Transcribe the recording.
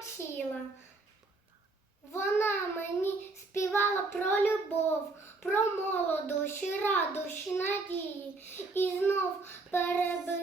хотіла. Вона мені співала про любов, про молодощі, радощі, надії. І знов перебирала